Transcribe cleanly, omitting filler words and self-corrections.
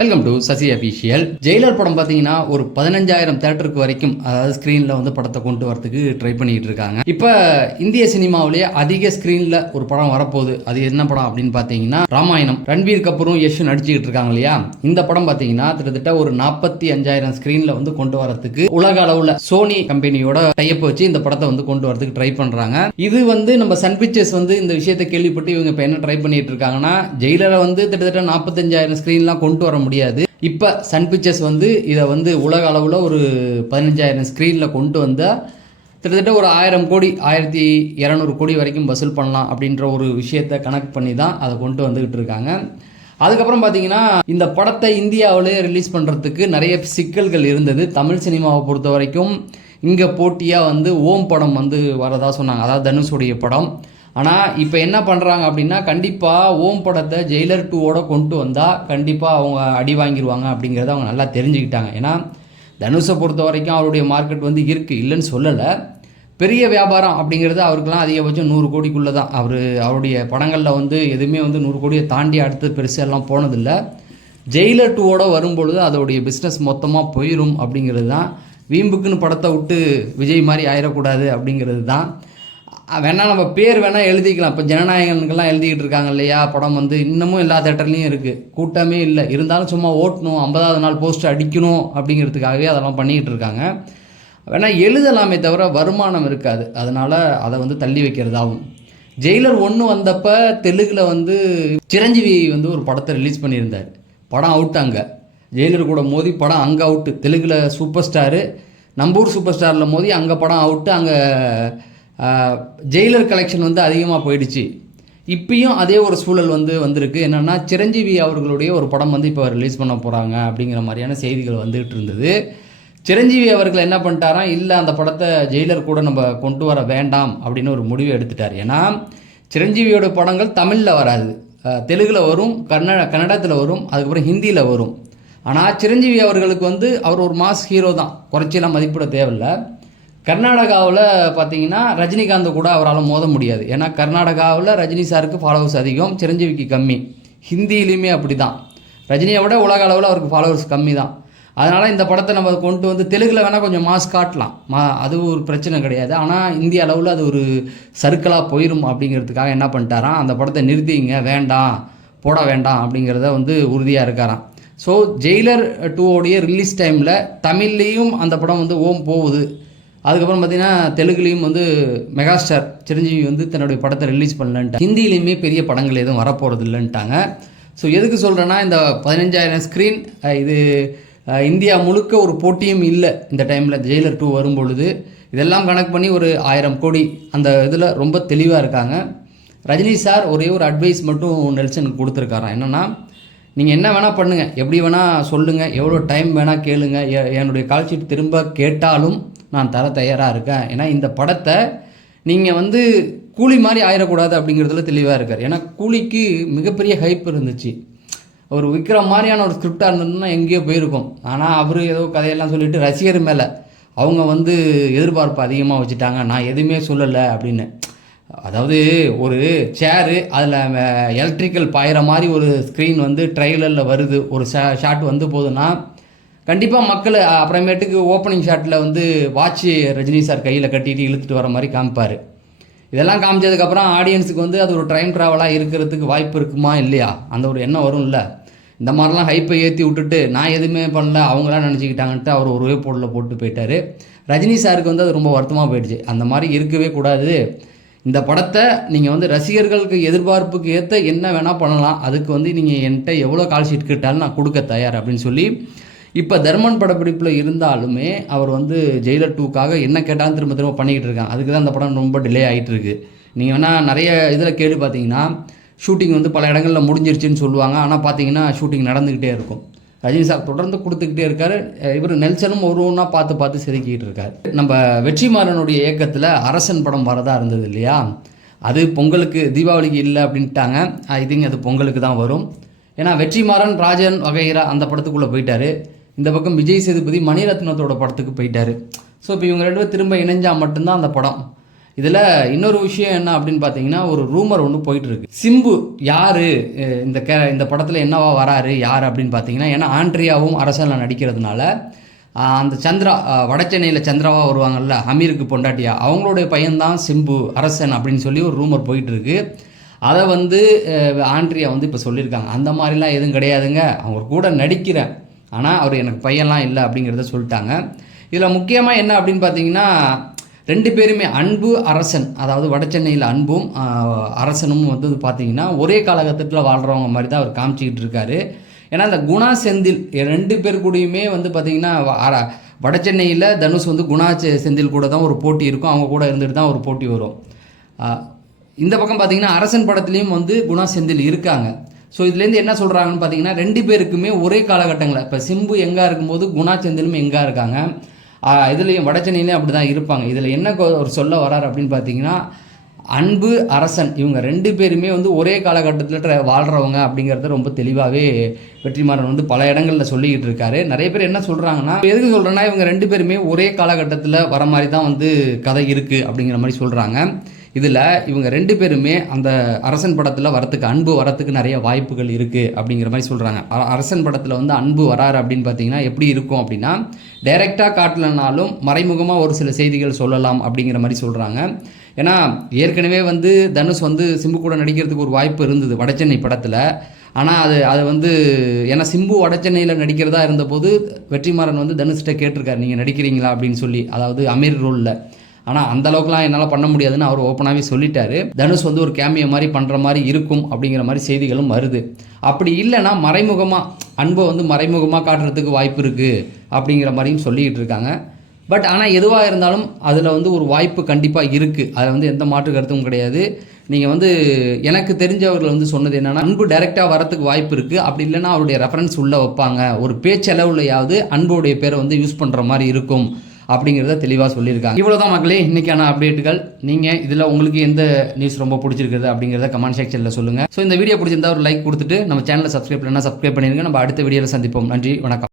Welcome to Sashi official. Jailer படம் பார்த்தீங்கன்னா ஒரு 15,000 தேட்டருக்கு வரைக்கும், அதாவது ஸ்க்ரீனில் வந்து படத்தை கொண்டு வரதுக்கு ட்ரை பண்ணிட்டு இருக்காங்க. இப்போ இந்திய சினிமாவிலேயே அதிக ஸ்க்ரீனில் ஒரு படம் வரப்போகுது. அது என்ன படம் அப்படின்னு பார்த்தீங்கன்னா ராமாயணம். ரன்வீர் கபூரும் யஷும் நடிச்சுக்கிட்டு இருக்காங்க இல்லையா. இந்த படம் பார்த்தீங்கன்னா கிட்டத்தட்ட ஒரு 45,000 ஸ்க்ரீனில் வந்து கொண்டு வரதுக்கு உலக அளவில் சோனி கம்பெனியோட டைப் வச்சு இந்த படத்தை வந்து கொண்டு வரதுக்கு ட்ரை பண்ணுறாங்க. இது வந்து நம்ம சன் பிக்சர்ஸ் வந்து இந்த விஷயத்தை கேள்விப்பட்டு இவங்க இப்போ என்ன ட்ரை பண்ணிட்டு இருக்காங்கன்னா, ஜெயிலரை வந்து கிட்டத்தட்ட 45,000 ஸ்க்ரீன்லாம் கொண்டு வர முடியாது. இப்போ சன் பிக்சர்ஸ் வந்து இதை வந்து உலக அளவில் ஒரு 15,000 ஸ்க்ரீனில் கொண்டு வந்தால் கிட்டத்தட்ட ஒரு 1000 கோடி 1200 கோடி வரைக்கும் வசூல் பண்ணலாம் அப்படின்ற ஒரு விஷயத்தை கனெக்ட் பண்ணி தான் அதை கொண்டு வந்துக்கிட்டு இருக்காங்க. அதுக்கப்புறம் பார்த்தீங்கன்னா இந்த படத்தை இந்தியாவிலே ரிலீஸ் பண்ணுறதுக்கு நிறைய சிக்கல்கள் இருந்தது. தமிழ் சினிமாவை பொறுத்த வரைக்கும் இங்கே போட்டியாக வந்து ஓம் படம் வந்து வரதா சொன்னாங்க, அதாவது தனுஷுடைய படம். ஆனால் இப்போ என்ன பண்ணுறாங்க அப்படின்னா, கண்டிப்பாக ஓம் படத்தை ஜெயிலர் 2ஓட கொண்டு வந்தால் கண்டிப்பாக அவங்க அடி வாங்கிடுவாங்க அப்படிங்கிறத அவங்க நல்லா தெரிஞ்சுக்கிட்டாங்க. ஏன்னா தனுஷை பொறுத்த வரைக்கும் அவருடைய மார்க்கெட் வந்து இருக்குது, இல்லைன்னு சொல்லலை. பெரிய வியாபாரம் அப்படிங்கிறது அவருக்கெல்லாம் அதிகபட்சம் 100 கோடிக்குள்ளே தான். அவருடைய படங்களில் வந்து எதுவுமே வந்து 100 கோடியை தாண்டி அடுத்து பெருசெல்லாம் போனதில்லை. ஜெயிலர் 2ஓட வரும்பொழுது அதோடைய பிஸ்னஸ் மொத்தமாக போயிடும் அப்படிங்கிறது தான். வீம்புக்குன்னு படத்தை விட்டு விஜய் மாதிரி ஆயிடக்கூடாது அப்படிங்கிறது தான். வேணால் நம்ம பேர் வேணால் எழுதிக்கலாம். இப்போ ஜனநாயகனுக்கெல்லாம் எழுதிக்கிட்டு இருக்காங்க இல்லையா, படம் வந்து இன்னமும் எல்லா தேட்டர்லேயும் இருக்குது, கூட்டமே இல்லை. இருந்தாலும் சும்மா ஓட்டணும், 50வது நாள் போஸ்டர் அடிக்கணும் அப்படிங்கிறதுக்காகவே அதெல்லாம் பண்ணிக்கிட்டு இருக்காங்க. வேணால் எழுதலாமே தவிர வருமானம் இருக்காது, அதனால் அதை வந்து தள்ளி வைக்கிறதாகும். ஜெயிலர் 1 வந்தப்போ தெலுங்கில் வந்து சிரஞ்சீவி வந்து ஒரு படத்தை ரிலீஸ் பண்ணியிருந்தார். படம் அவுட். அங்கே ஜெயிலர் கூட மோதி படம் அங்கே அவுட்டு. தெலுங்கில் சூப்பர் ஸ்டாரு, நம்பூர் சூப்பர் ஸ்டாரில் மோதி அங்கே படம் அவுட்டு. அங்கே ஜெயிலர் கலெக்ஷன் வந்து அதிகமாக போயிடுச்சு. இப்பயும் அதே ஒரு சூழல் வந்து வந்திருக்கு. என்னென்னா சிரஞ்சீவி அவர்களுடைய ஒரு படம் வந்து இப்போ ரிலீஸ் பண்ண போகிறாங்க அப்படிங்கிற மாதிரியான செய்திகள் வந்துகிட்டு இருந்தது. சிரஞ்சீவி அவர்கள் என்ன பண்ணிட்டாராம், இல்லை அந்த படத்தை ஜெயிலர் கூட நம்ம கொண்டு வர வேண்டாம் அப்படின்னு ஒரு முடிவு எடுத்துட்டார். ஏன்னா சிரஞ்சீவியோட படங்கள் தமிழில் வராது, தெலுங்கில் வரும், கன்னடத்தில் வரும், அதுக்கப்புறம் ஹிந்தியில் வரும். ஆனால் சிரஞ்சீவி அவர்களுக்கு வந்து அவர் ஒரு மாஸ் ஹீரோ தான், குறைச்சிலாம் மதிப்பிட தேவையில்லை. கர்நாடகாவில் பார்த்தீங்கன்னா ரஜினிகாந்த் கூட அவரால் மோத முடியாது. ஏன்னா கர்நாடகாவில் ரஜினி சாருக்கு ஃபாலோவர்ஸ் அதிகம், சிரஞ்சீவிக்கு கம்மி. ஹிந்தியிலையுமே அப்படி தான், ரஜினியை விட உலக அளவில் அவருக்கு ஃபாலோவர்ஸ் கம்மி தான். அதனால் இந்த படத்தை நம்ம கொண்டு வந்து தெலுங்கில் வேணால் கொஞ்சம் மாஸ் காட்டலாம், அது ஒரு பிரச்சனை கிடையாது. ஆனால் இந்திய அளவில் அது ஒரு சர்க்கிளாக போயிடும் அப்படிங்கிறதுக்காக என்ன பண்ணிட்டாராம், அந்த படத்தை நிறுத்திங்க, வேண்டாம், போட வேண்டாம் அப்படிங்கிறத வந்து உறுதியாக இருக்காராம். ஸோ ஜெயிலர் 2ஓடைய ரிலீஸ் டைமில் தமிழ்லேயும் அந்த படம் வந்து ஓம் போகுது. அதுக்கப்புறம் பார்த்தீங்கன்னா தெலுங்குலேயும் வந்து மெகாஸ்டார் சிரஞ்சீவி வந்து தன்னுடைய படத்தை ரிலீஸ் பண்ணலன்ட்டு, ஹிந்திலையுமே பெரிய படங்கள் எதுவும் வரப்போகிறது இல்லைன்ட்டாங்க. ஸோ எதுக்கு சொல்கிறேன்னா, இந்த 15,000 ஸ்க்ரீன் இது இந்தியா முழுக்க ஒரு போட்டியும் இல்லை இந்த டைமில் ஜெயிலர் 2 வரும்பொழுது. இதெல்லாம் கணக்கு பண்ணி ஒரு 1000 கோடி அந்த இதில் ரொம்ப தெளிவாக இருக்காங்க. ரஜினி சார் ஒரே ஒரு அட்வைஸ் மட்டும் நெல்சனுக்கு கொடுத்துருக்காராம். என்னென்னா, நீங்கள் என்ன வேணால் பண்ணுங்கள், எப்படி வேணால் சொல்லுங்கள், எவ்வளோ டைம் வேணால் கேளுங்க, என்னுடைய கால் ஷீட் திரும்ப கேட்டாலும் நான் தர தயாராக இருக்கேன். ஏன்னா இந்த படத்தை நீங்கள் வந்து கூலி மாதிரி ஆயிடக்கூடாது அப்படிங்கிறதுல தெளிவாக இருக்கார். ஏன்னா கூலிக்கு மிகப்பெரிய ஹைப் இருந்துச்சு. ஒரு விக்ரம் மாதிரியான ஒரு ஸ்கிரிப்டாக இருந்ததுன்னா எங்கேயோ போயிருக்கும். ஆனால் அவர் ஏதோ கதையெல்லாம் சொல்லிவிட்டு ரசிகர் மேலே அவங்க வந்து எதிர்பார்ப்பு அதிகமாக வச்சுட்டாங்க, நான் எதுவுமே சொல்லலை அப்படின்னு. அதாவது ஒரு சேரு, அதில் எலக்ட்ரிக்கல் பாயிற மாதிரி ஒரு ஸ்க்ரீன் வந்து ட்ரெய்லரில் வருது, ஒரு ஷாட் வந்து போகுதுன்னா கண்டிப்பாக மக்கள் அப்புறமேட்டுக்கு ஓப்பனிங் ஷாட்டில் வந்து வாட்ச் ரஜினி சார் கையில் கட்டிட்டு இழுத்துட்டு வர மாதிரி காமிப்பார். இதெல்லாம் காமிச்சதுக்கப்புறம் ஆடியன்ஸுக்கு வந்து அது ஒரு டைம் ட்ராவலாக இருக்கிறதுக்கு வாய்ப்பு இருக்குமா இல்லையா, அந்த ஒரு எண்ணம் வரும் இல்லை. இந்த மாதிரிலாம் ஹைப்பை ஏற்றி விட்டுட்டு நான் எதுவுமே பண்ணல, அவங்களாம் நினச்சிக்கிட்டாங்கன்ட்டு அவர் ஒரு வேப்போடில் போட்டு போயிட்டார். ரஜினி சாருக்கு வந்து அது ரொம்ப வருத்தமாக போயிடுச்சு. அந்த மாதிரி இருக்கவே கூடாது. இந்த படத்தை நீங்கள் வந்து ரசிகர்களுக்கு எதிர்பார்ப்புக்கு ஏற்ற என்ன வேணால் பண்ணலாம், அதுக்கு வந்து நீங்கள் என்கிட்ட எவ்வளோ கால் ஷீட் கேட்டாலும் நான் கொடுக்க தயார் அப்படின்னு சொல்லி இப்போ தர்மன் படப்பிடிப்பில் இருந்தாலுமே அவர் வந்து ஜெயிலர் 2க்காக என்ன கேட்டாலும் திரும்ப திரும்ப பண்ணிக்கிட்டு இருக்காங்க. அதுக்கு தான் அந்த படம் ரொம்ப டிலே ஆகிட்டு இருக்கு. நீங்கள் வேணால் நிறைய இதில் கேள்வி பார்த்தீங்கன்னா ஷூட்டிங் வந்து பல இடங்களில் முடிஞ்சிருச்சுன்னு சொல்லுவாங்க, ஆனால் பார்த்தீங்கன்னா ஷூட்டிங் நடந்துக்கிட்டே இருக்கும். ரஜினி சார் தொடர்ந்து கொடுத்துக்கிட்டே இருக்கார். இவர் நெல்சனும் ஒரு ஒன்றா பார்த்து செதுக்கிட்டு இருக்கார். நம்ம வெற்றிமாறனுடைய இயக்கத்தில் அரசன் படம் வரதா இருந்தது இல்லையா, அது பொங்கலுக்கு தீபாவளிக்கு இல்லை அப்படின்ட்டாங்க. ஐ திங்க் அது பொங்கலுக்கு தான் வரும். ஏன்னா வெற்றிமாறன் ராஜன் வகைரா அந்த படத்துக்குள்ளே போயிட்டார். இந்த பக்கம் விஜய் சேதுபதி மணிரத்னத்தோட படத்துக்கு போயிட்டார். ஸோ இப்போ இவங்க 2 பேரும் திரும்ப இணைஞ்சால் மட்டும்தான் அந்த படம். இதில் இன்னொரு விஷயம் என்ன அப்படின்னு பார்த்தீங்கன்னா, ஒரு ரூமர் ஒன்று போயிட்டு இருக்கு. சிம்பு யார் இந்த படத்தில் என்னவா வராரு யார் அப்படின்னு பார்த்தீங்கன்னா, ஏன்னா ஆண்ட்ரியாவும் அரசனில் நடிக்கிறதுனால அந்த சந்திரா வடச்சென்னையில் சந்திராவா வருவாங்கல்ல, அமீருக்கு பொண்டாட்டியா, அவங்களுடைய பையன்தான் சிம்பு அரசன் அப்படின்னு சொல்லி ஒரு ரூமர் போயிட்டுருக்கு. அதை ஆண்ட்ரியா இப்போ சொல்லியிருக்காங்க, அந்த மாதிரிலாம் எதுவும் கிடையாதுங்க, அவங்க கூட நடிக்கிறேன், ஆனால் அவர் எனக்கு பையன்லாம் இல்லை அப்படிங்கிறத சொல்லிட்டாங்க. இதில் முக்கியமாக என்ன அப்படின்னு பார்த்தீங்கன்னா, 2 பேருமே அன்பு அரசன், அதாவது வடச்சென்னையில் அன்பும் அரசனும் பார்த்தீங்கன்னா ஒரே காலகட்டத்தில் வாழ்கிறவங்க மாதிரி தான் அவர் காமிச்சிக்கிட்டு இருக்காரு. ஏன்னா இந்த குணா செந்தில் 2 பேர் கூடயுமே பார்த்தீங்கன்னா வடச்சென்னையில் தனுஷ் குணா செந்தில் கூட தான் ஒரு போட்டி இருக்கும், அவங்க கூட இருந்துட்டு தான் ஒரு போட்டி வரும். இந்த பக்கம் பார்த்தீங்கன்னா அரசன் படத்துலேயும் குணா செந்தில் இருக்காங்க. ஸோ இதுலேருந்து என்ன சொல்கிறாங்கன்னு பார்த்தீங்கன்னா, 2 பேருக்குமே ஒரே காலகட்டங்களில், இப்போ சிம்பு எங்கே இருக்கும்போது குணா செந்திலும் எங்கே இருக்காங்க, இதுலேயும் வடச்சென்னையிலையும் அப்படி தான் இருப்பாங்க. இதில் என்ன ஒரு சொல்ல வராரு அப்படின்னு பார்த்தீங்கன்னா, அன்பு அரசன் இவங்க 2 பேருமே ஒரே காலகட்டத்தில் வாழ்கிறவங்க அப்படிங்கிறத ரொம்ப தெளிவாகவே வெற்றிமாறன் பல இடங்களில் சொல்லிக்கிட்டு இருக்காரு. நிறைய பேர் என்ன சொல்கிறாங்கன்னா, எதுக்கு சொல்கிறேன்னா, இவங்க 2 பேருமே ஒரே காலகட்டத்தில் வர மாதிரி தான் கதை இருக்குது அப்படிங்கிற மாதிரி சொல்கிறாங்க. இதில் இவங்க 2 பேருமே அந்த அரசன் படத்தில் வரத்துக்கு, அன்பு வரத்துக்கு நிறைய வாய்ப்புகள் இருக்குது அப்படிங்கிற மாதிரி சொல்கிறாங்க. அரசன் படத்தில் அன்பு வராரு அப்படின்னு பார்த்தீங்கன்னா எப்படி இருக்கும் அப்படின்னா, டைரெக்டாக காட்டலனாலும் மறைமுகமாக ஒரு சில செய்திகள் சொல்லலாம் அப்படிங்கிற மாதிரி சொல்கிறாங்க. ஏன்னா ஏற்கனவே தனுஷ் சிம்பு கூட நடிக்கிறதுக்கு ஒரு வாய்ப்பு இருந்தது வடச்சென்னை படத்தில். ஆனால் அது ஏன்னா சிம்பு வடச்சென்னையில் நடிக்கிறதா இருந்தபோது வெற்றிமாறன் தனுஷ்கிட்ட கேட்டிருக்காரு, நீங்கள் நடிக்கிறீங்களா அப்படின்னு சொல்லி, அதாவது அமீர் ரோலில். ஆனால் அந்தளவுக்குலாம் என்னால் பண்ண முடியாதுன்னு அவர் ஓப்பனாகவே சொல்லிட்டாரு. தனுஷ் ஒரு கேமியோ மாதிரி பண்ணுற மாதிரி இருக்கும் அப்படிங்கிற மாதிரி செய்திகளும் வருது. அப்படி இல்லைன்னா மறைமுகமாக அன்பை மறைமுகமாக காட்டுறதுக்கு வாய்ப்பு இருக்குது அப்படிங்கிற மாதிரியும் சொல்லிக்கிட்டு இருக்காங்க. பட் ஆனால் எதுவாக இருந்தாலும் அதில் ஒரு வாய்ப்பு கண்டிப்பாக இருக்குது, அதில் எந்த மாற்று கருத்தும் கிடையாது. நீங்கள் எனக்கு தெரிஞ்சவர்கள் சொன்னது என்னென்னா, அன்பு டைரெக்டாக வரத்துக்கு வாய்ப்பு இருக்குது, அப்படி இல்லைன்னா அவருடைய ரெஃபரன்ஸ் உள்ளே வைப்பாங்க, ஒரு பேச்சளவுலையாவது அன்புடைய பேரை யூஸ் பண்ணுற மாதிரி இருக்கும் அப்படிங்கிறத தெளிவாக சொல்லியிருக்காங்க. இவ்வளோ தான் மக்களே இன்றைக்கான அப்டேட்டுகள். நீங்கள் இதில் உங்களுக்கு எந்த நியூஸ் ரொம்ப பிடிச்சிருக்குது அப்படிங்கிறத கமெண்ட் செக்ஷனில் சொல்லுங்கள். ஸோ இந்த வீடியோ பிடிச்சிருந்தா ஒரு லைக் கொடுத்துட்டு நம்ம சேனலை சப்ஸ்கிரைப் பண்ணால் சப்ஸ்கிரைப் பண்ணிடுங்க. நம்ம அடுத்த வீடியோவில் சந்திப்போம். நன்றி, வணக்கம்.